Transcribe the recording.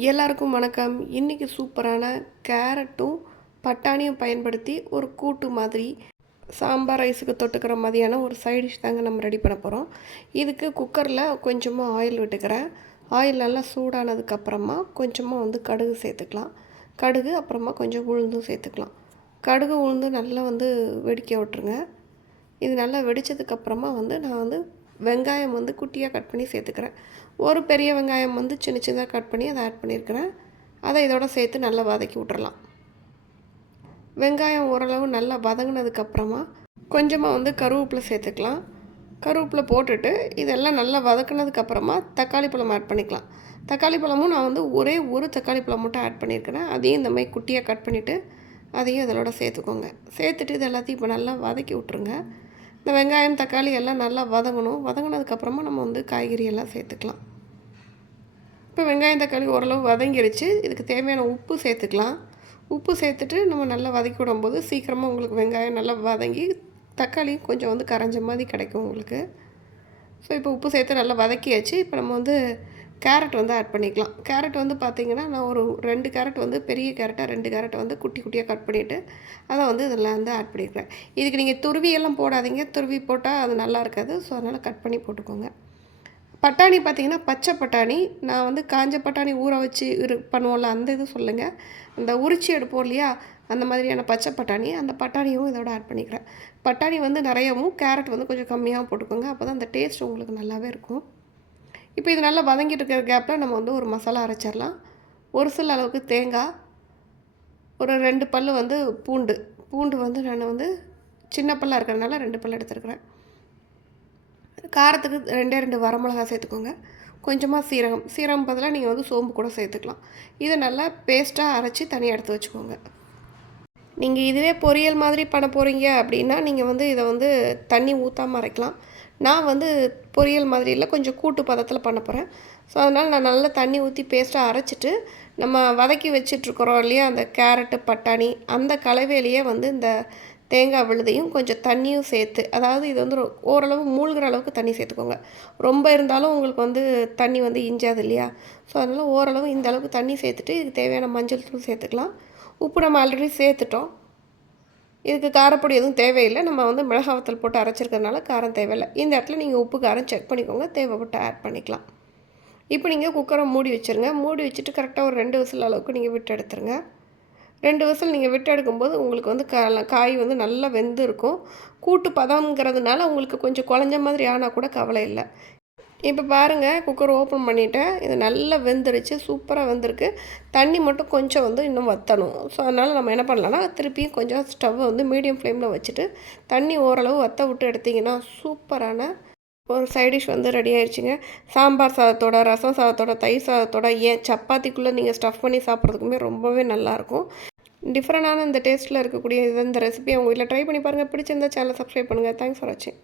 எல்லாருக்கும் வணக்கம். இன்றைக்கி சூப்பரான கேரட்டும் பட்டாணியும் பயன்படுத்தி ஒரு கூட்டு மாதிரி சாம்பார் ரைஸுக்கு தொட்டுக்கிற மாதிரியான ஒரு சைட் டிஷ் தாங்க நம்ம ரெடி பண்ண போகிறோம். இதுக்கு குக்கரில் கொஞ்சமாக ஆயில் விட்டுக்கிறேன். ஆயில் நல்லா சூடானதுக்கப்புறமா கொஞ்சமாக கடுகு சேர்த்துக்கலாம். கடுகு அப்புறமா கொஞ்சம் உளுந்தும் சேர்த்துக்கலாம். கடுகு உளுந்து நல்லா வெடிக்க விட்டுருங்க. இது நல்லா வெடித்ததுக்கப்புறமா நான் வெங்காயம் குட்டியாக கட் பண்ணி சேர்த்துக்கிறேன். ஒரு பெரிய வெங்காயம் சின்ன சின்னதாக கட் பண்ணி அதை ஆட் பண்ணியிருக்கிறேன். அதை இதோட சேர்த்து நல்லா வதக்கி விட்டுறலாம். வெங்காயம் ஓரளவு நல்லா வதங்கினதுக்கப்புறமா கொஞ்சமாக கருவேப்பிலை சேர்த்துக்கலாம். கருவேப்பிலை போட்டுட்டு இதெல்லாம் நல்லா வதக்கினதுக்கப்புறமா தக்காளி பழம் ஆட் பண்ணிக்கலாம். தக்காளி பழமும் நான் ஒரே ஒரு தக்காளி பழம் மட்டும் ஆட் பண்ணியிருக்கிறேன். அதையும் இந்த மாதிரி குட்டியாக கட் பண்ணிவிட்டு அதையும் இதோட சேர்த்துக்கோங்க. சேர்த்துட்டு இது எல்லாத்தையும் இப்போ நல்லா வதக்கி விட்ருங்க. இந்த வெங்காயம் தக்காளி எல்லாம் நல்லா வதங்கணும். வதங்கினதுக்கப்புறமா நம்ம காய்கறி எல்லாம் சேர்த்துக்கலாம். இப்போ வெங்காயம் தக்காளி ஓரளவு வதங்கிருச்சு. இதுக்கு தேவையான உப்பு சேர்த்துக்கலாம். உப்பு சேர்த்துட்டு நம்ம நல்லா வதக்கி விடும்போது சீக்கிரமாக உங்களுக்கு வெங்காயம் நல்லா வதங்கி தக்காளி கொஞ்சம் கரைஞ்ச மாதிரி கிடைக்கும் உங்களுக்கு. ஸோ இப்போ உப்பு சேர்த்து நல்லா வதக்கியாச்சு. இப்போ நம்ம கேரட் ஆட் பண்ணிக்கலாம். கேரட் பார்த்திங்கன்னா நான் ஒரு 2 கேரட் பெரிய கேரட்டாக 2 கேரட்டை குட்டி குட்டியாக கட் பண்ணிவிட்டு அதை இதில் ஆட் பண்ணியிருக்கிறேன். இதுக்கு நீங்கள் துருவியெல்லாம் போடாதீங்க. துருவி போட்டால் அது நல்லா இருக்காது. ஸோ அதனால் கட் பண்ணி போட்டுக்கோங்க. பட்டாணி பார்த்திங்கன்னா பச்சை பட்டாணி. நான் காஞ்ச பட்டாணி ஊற வச்சு பண்ணுவோம்ல அந்த இது சொல்லுங்கள். அந்த உரிச்சி எடுப்போம் இல்லையா, அந்த மாதிரியான பச்சை பட்டாணி. அந்த பட்டாணியும் இதோட ஆட் பண்ணிக்கிறேன். பட்டாணி நிறையவும் கேரட் கொஞ்சம் கம்மியாக போட்டுக்கோங்க. அப்போ தான் அந்த டேஸ்ட் உங்களுக்கு நல்லாவே இருக்கும். இப்போ இது நல்லா வதங்கிட்டு இருக்கிற கேப்பில் நம்ம ஒரு மசாலா அரைச்சிடலாம். ஒரு சில அளவுக்கு தேங்காய், ஒரு 2 பல் பூண்டு. பூண்டு நான் சின்ன பல்லாக இருக்கிறதுனால 2 பல் எடுத்துருக்கிறேன். காரத்துக்கு 2 வரமிளகா சேர்த்துக்கோங்க. கொஞ்சமாக சீரகம் பதிலாக நீங்கள் சோம்பு கூட சேர்த்துக்கலாம். இதை நல்லா பேஸ்ட்டாக அரைச்சி தனியாக எடுத்து வச்சுக்கோங்க. நீங்கள் இதுவே பொரியல் மாதிரி பண்ண போகிறீங்க அப்படின்னா நீங்கள் இதை தண்ணி ஊற்றாமல் அரைக்கலாம். நான் பொரியல் மாதிரி இல்லை, கொஞ்சம் கூட்டு பதத்தில் பண்ண போகிறேன். ஸோ அதனால் நான் நல்லா தண்ணி ஊற்றி பேஸ்ட்டாக அரைச்சிட்டு நம்ம வதக்கி வச்சிட்ருக்குறோம் இல்லையா அந்த கேரட்டு பட்டாணி, அந்த கலவையிலேயே இந்த தேங்காய் விழுதையும் கொஞ்சம் தண்ணியும் சேர்த்து, அதாவது இது ஓரளவு மூழ்கிற அளவுக்கு தண்ணி சேர்த்துக்கோங்க. ரொம்ப இருந்தாலும் உங்களுக்கு தண்ணி இஞ்சாது இல்லையா. ஸோ அதனால் ஓரளவு இந்த அளவுக்கு தண்ணி சேர்த்துட்டு இதுக்கு தேவையான மஞ்சள் தூள் சேர்த்துக்கலாம். உப்பு நம்ம ஆல்ரெடி சேர்த்துட்டோம். இதுக்கு காரப்பொடி எதுவும் தேவையில்லை. நம்ம மிளகாவத்தல் போட்டு அரைச்சிருக்கிறதுனால காரம் தேவையில்லை. இந்த இடத்துல நீங்கள் உப்பு காரம் செக் பண்ணிக்கோங்க. தேவைப்பட்டு ஆட் பண்ணிக்கலாம். இப்போ நீங்கள் குக்கரை மூடி வச்சுருங்க. மூடி வச்சுட்டு கரெக்டாக ஒரு 2 விசில் அளவுக்கு நீங்கள் விட்டு எடுத்துருங்க. 2 விசில் நீங்கள் விட்டு எடுக்கும்போது உங்களுக்கு காய் நல்லா வெந்து இருக்கும். கூட்டு பதங்கிறதுனால உங்களுக்கு கொஞ்சம் குழஞ்ச மாதிரி ஆனால் கூட கவலை இல்லை. இப்போ பாருங்கள், குக்கர் ஓப்பன் பண்ணிவிட்டேன். இது நல்லா வெந்துருச்சு, சூப்பராக வெந்திருக்கு. தண்ணி மட்டும் கொஞ்சம் இன்னும் வற்றணும். ஸோ அதனால் நம்ம என்ன பண்ணலான்னா திருப்பியும் கொஞ்சம் ஸ்டவ்வை மீடியம் ஃப்ளேமில் வச்சுட்டு தண்ணி ஓரளவு வற்ற விட்டு எடுத்திங்கன்னா சூப்பரான ஒரு சைட் டிஷ் ரெடி ஆயிடுச்சுங்க. சாம்பார் சாதத்தோட, ரசம் சாதத்தோட, தயிர் சாதத்தோட, ஏன் சப்பாத்திக்குள்ளே நீங்கள் ஸ்டஃப் பண்ணி சாப்பிட்றதுக்குமே ரொம்பவே நல்லாயிருக்கும். டிஃப்ரெண்டான இந்த டேஸ்ட்டில் இருக்கக்கூடிய இந்த ரெசிபியை உங்கள் வீட்டில் ட்ரை பண்ணி பாருங்கள். பிடிச்சிருந்தா சேனலை சப்ஸ்கிரைப் பண்ணுங்கள். தேங்க்ஸ் ஃபார் வாட்சிங்.